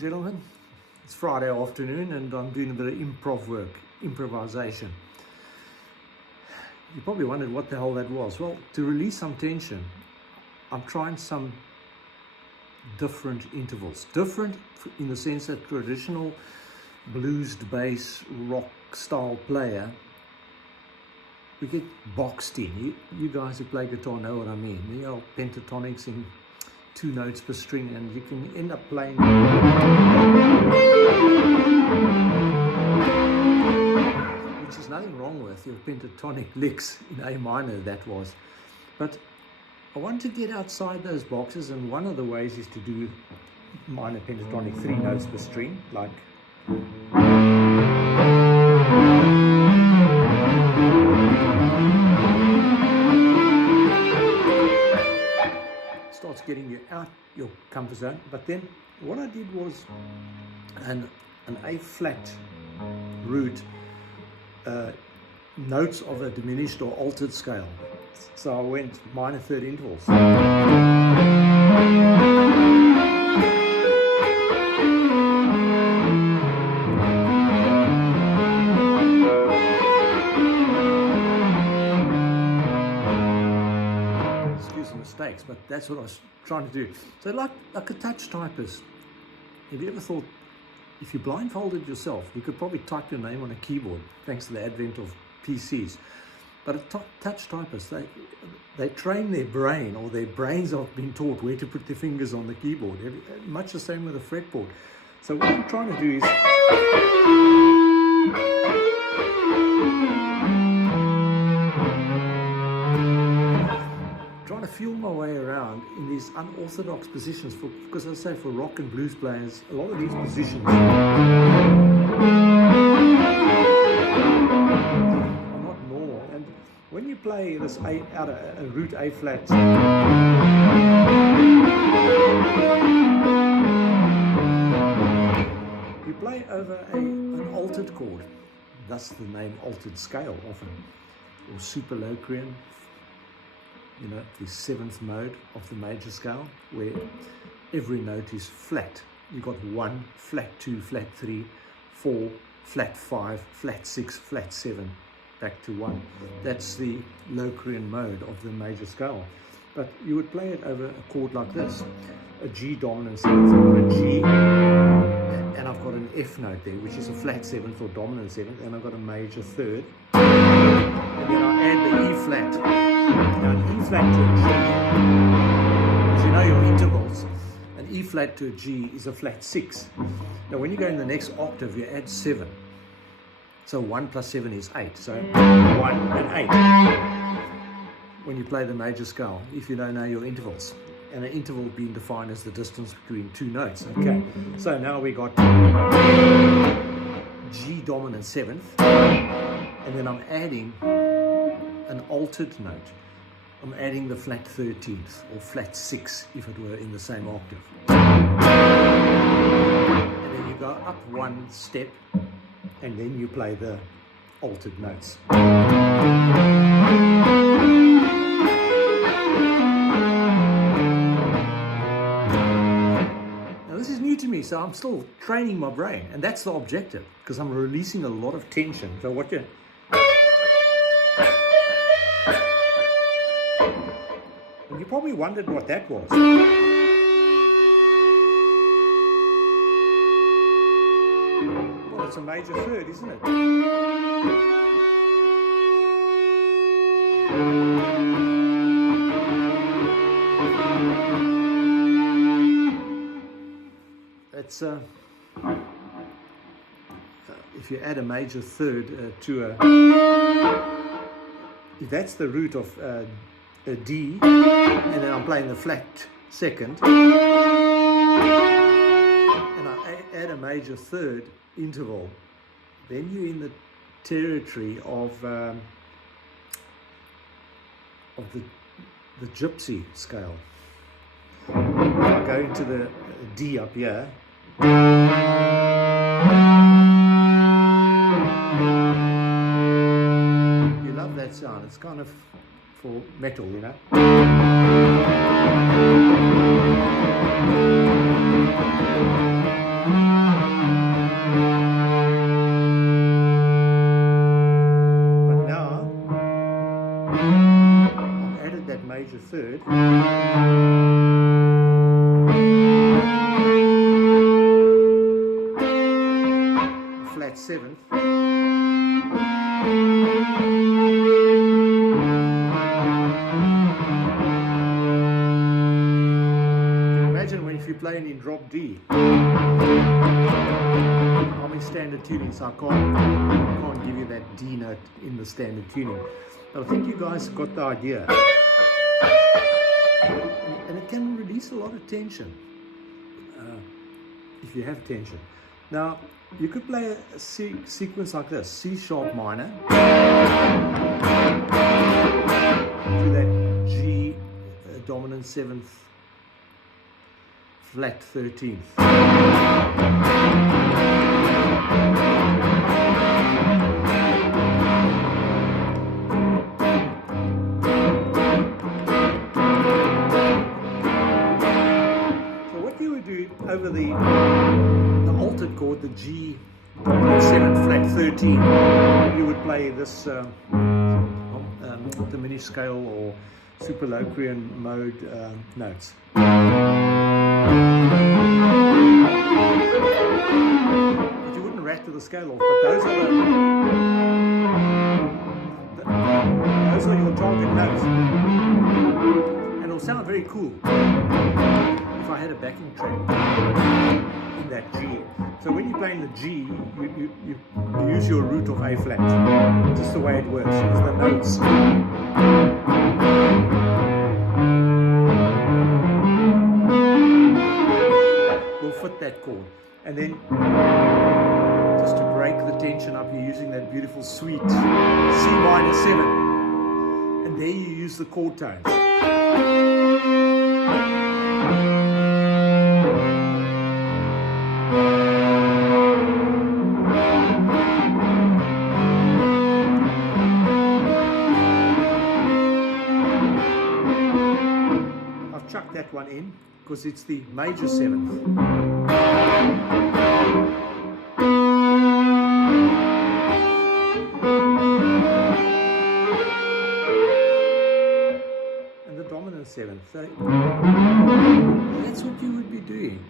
and gentlemen. It's Friday afternoon and I'm doing a bit of improvisation. You probably wondered what the hell that was. Well, to release some tension, I'm trying some different intervals. Different in the sense that traditional blues, bass, rock style player, we get boxed in. You guys who play guitar know what I mean. You know, pentatonics in 2 notes per string, and you can end up playing, which is nothing wrong with your pentatonic licks in A minor, that was. But I want to get outside those boxes, and one of the ways is to do minor pentatonic 3 notes per string, like starts getting you out your comfort zone. But then what I did was an A flat root, notes of a diminished or altered scale. So I went minor third intervals. Mistakes, but that's what I was trying to do. So like a touch typist, have you ever thought, if you blindfolded yourself, you could probably type your name on a keyboard, thanks to the advent of PCs. But a touch typist, they train their brain, or their brains have been taught where to put their fingers on the keyboard, much the same with a fretboard. So what I'm trying to do is trying to feel my way around in these unorthodox positions, because I say for rock and blues players, a lot of these positions are not normal. And when you play this out a root A flat, you play over an altered chord, thus the name altered scale often, or Superlocrian. You know, the 7th mode of the major scale, where every note is flat. You've got 1, flat 2, flat 3, 4, flat 5, flat 6, flat 7, back to 1. That's the Locrian mode of the major scale. But you would play it over a chord like this, a G dominant 7th, or a G, and I've got an F note there, which is a flat 7th or dominant 7th, and I've got a major 3rd, and then I add the E flat. Now an E flat to a G, as you know your intervals, an E flat to a G is a flat 6. Now when you go in the next octave, you add 7. So 1 plus 7 is 8. So 1 and 8 when you play the major scale, if you don't know your intervals. And an interval being defined as the distance between 2 notes. Okay, so now we got G dominant 7th, and then I'm adding an altered note. I'm adding the flat 13th, or flat 6 if it were in the same octave. And then you go up 1 step, and then you play the altered notes. Now this is new to me, so I'm still training my brain, and that's the objective, because I'm releasing a lot of tension. So what you... You probably wondered what that was. Well, it's a major 3rd, isn't it? It's if you add a major 3rd to a, if that's the root of a D, and then I'm playing the flat 2nd, and I add a major 3rd interval, then you're in the territory of the gypsy scale. I go into the D up here. You love that sound. It's kind of for metal, you know. major third, flat seventh, imagine when if you're playing in drop D. I'm in standard tuning, so I can't give you that D note in the standard tuning. But I think you guys got the idea. And it can release a lot of tension if you have tension. Now, you could play a sequence like this: C sharp minor to that G dominant 7th, flat 13th. Over the altered chord, the G dominant 7th flat 13, you would play this diminished scale or super Locrian mode notes. But you wouldn't rattle the scale off, but those are your target notes, and it'll sound very cool. If I had a backing track in that G. So when you're playing the G, you use your root of A flat. Just the way it works. It's the notes. Will fit that chord. And then, just to break the tension up, you're using that beautiful sweet C minor 7. And there you use the chord tones. Chuck that one in because it's the major 7th. And the dominant 7th. So that's what you would be doing.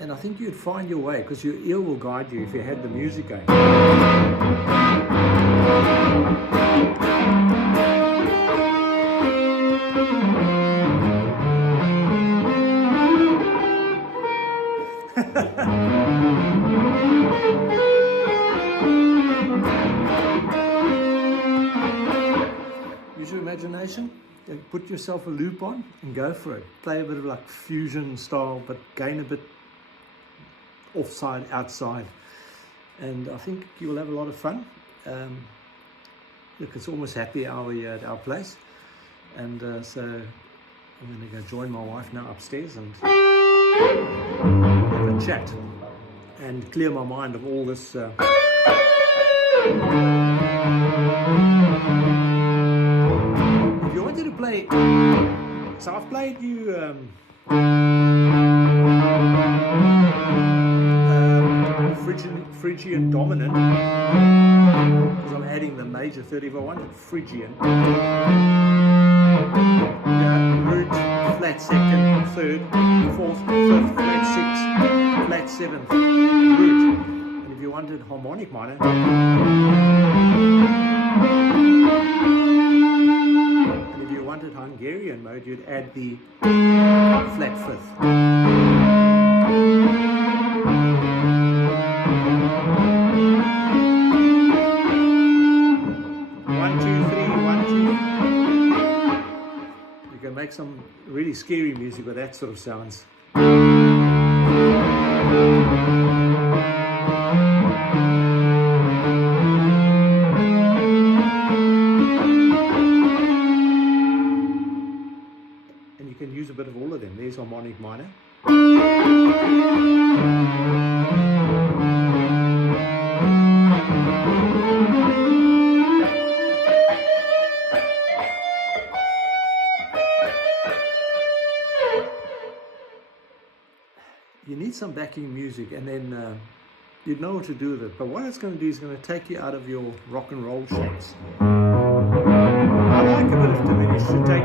And I think you'd find your way because your ear will guide you if you had the music going. Use your imagination, put yourself a loop on and go for it. Play a bit of like fusion style, but gain a bit offside, outside. And I think you'll have a lot of fun. Look, it's almost happy hour here at our place. And so I'm going to go join my wife now upstairs and have a chat and clear my mind of all this. If you wanted to play, so I've played you Phrygian dominant because I'm adding the major 30. If I wanted Phrygian, root, flat 2nd, 3rd, 4th, 5th, flat 6th, flat 7th, root. And if you wanted harmonic minor, and if you wanted Hungarian mode, you'd add the flat 5th. Make some really scary music with that sort of sounds. And you can use a bit of all of them. There's harmonic minor. You need some backing music, and then you'd know what to do with it. But what it's going to do is going to take you out of your rock and roll shapes. I like a bit of diminished to take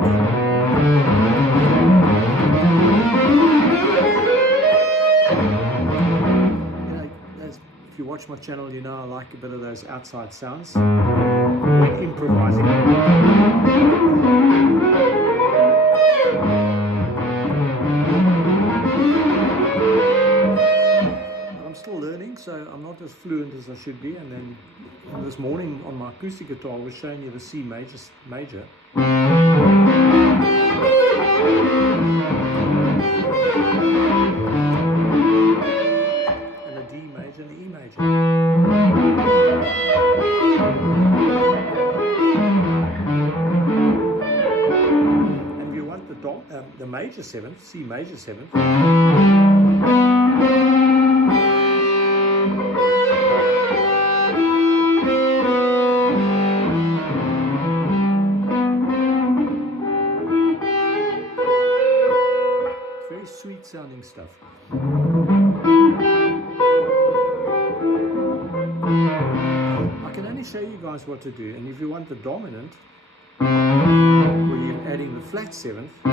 watch my channel, you know I like a bit of those outside sounds when improvising. I'm still learning, so I'm not as fluent as I should be. And then this morning on my acoustic guitar, I was showing you the C major. And a D major and an E major. And if you want the major seventh, C major seventh, very sweet sounding stuff. I can only show you guys what to do, and if you want the dominant, where you're adding the flat seventh, the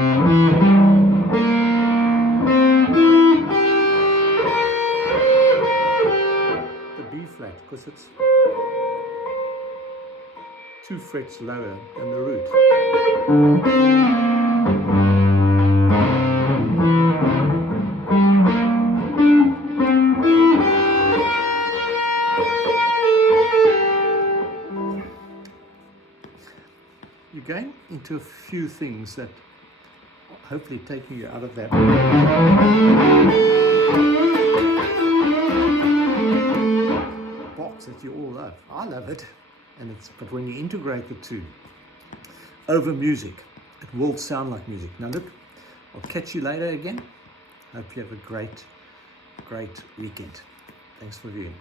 B flat, because it's 2 frets lower than the root. You're going into a few things that hopefully taking you out of that box that you all love. I love it, but when you integrate the two over music, it will sound like music. Now look, I'll catch you later again. Hope you have a great weekend. Thanks for viewing.